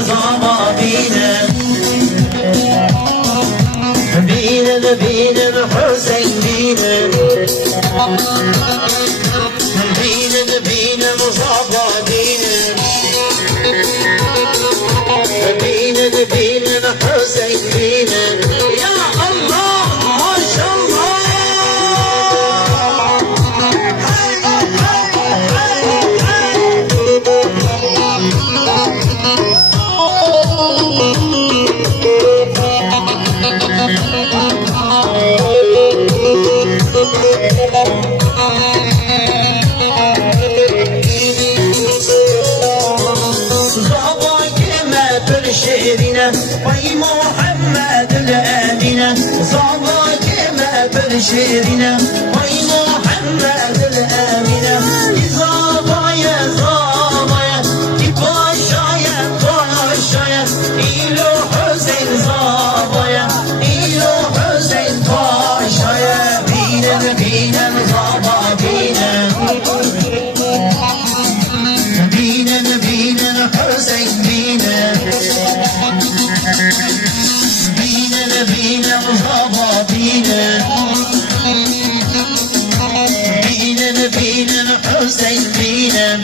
زابا بینم بینم بینم حسین بینم بینم بینم زابا بینم بینم بینم حسین بینم یا الله ما شاء الله شيرنا وي محمد الأمينة صباك ما برشيرنا وي محمد الأمينة زابا يا زابا يا باشا يا باشا يا إلو حسين زابا يا إلو حسين باشا يا بينم بينم زابا بينم بينم بينم حسين بينم بينم زابا بينم بينم حسين بينم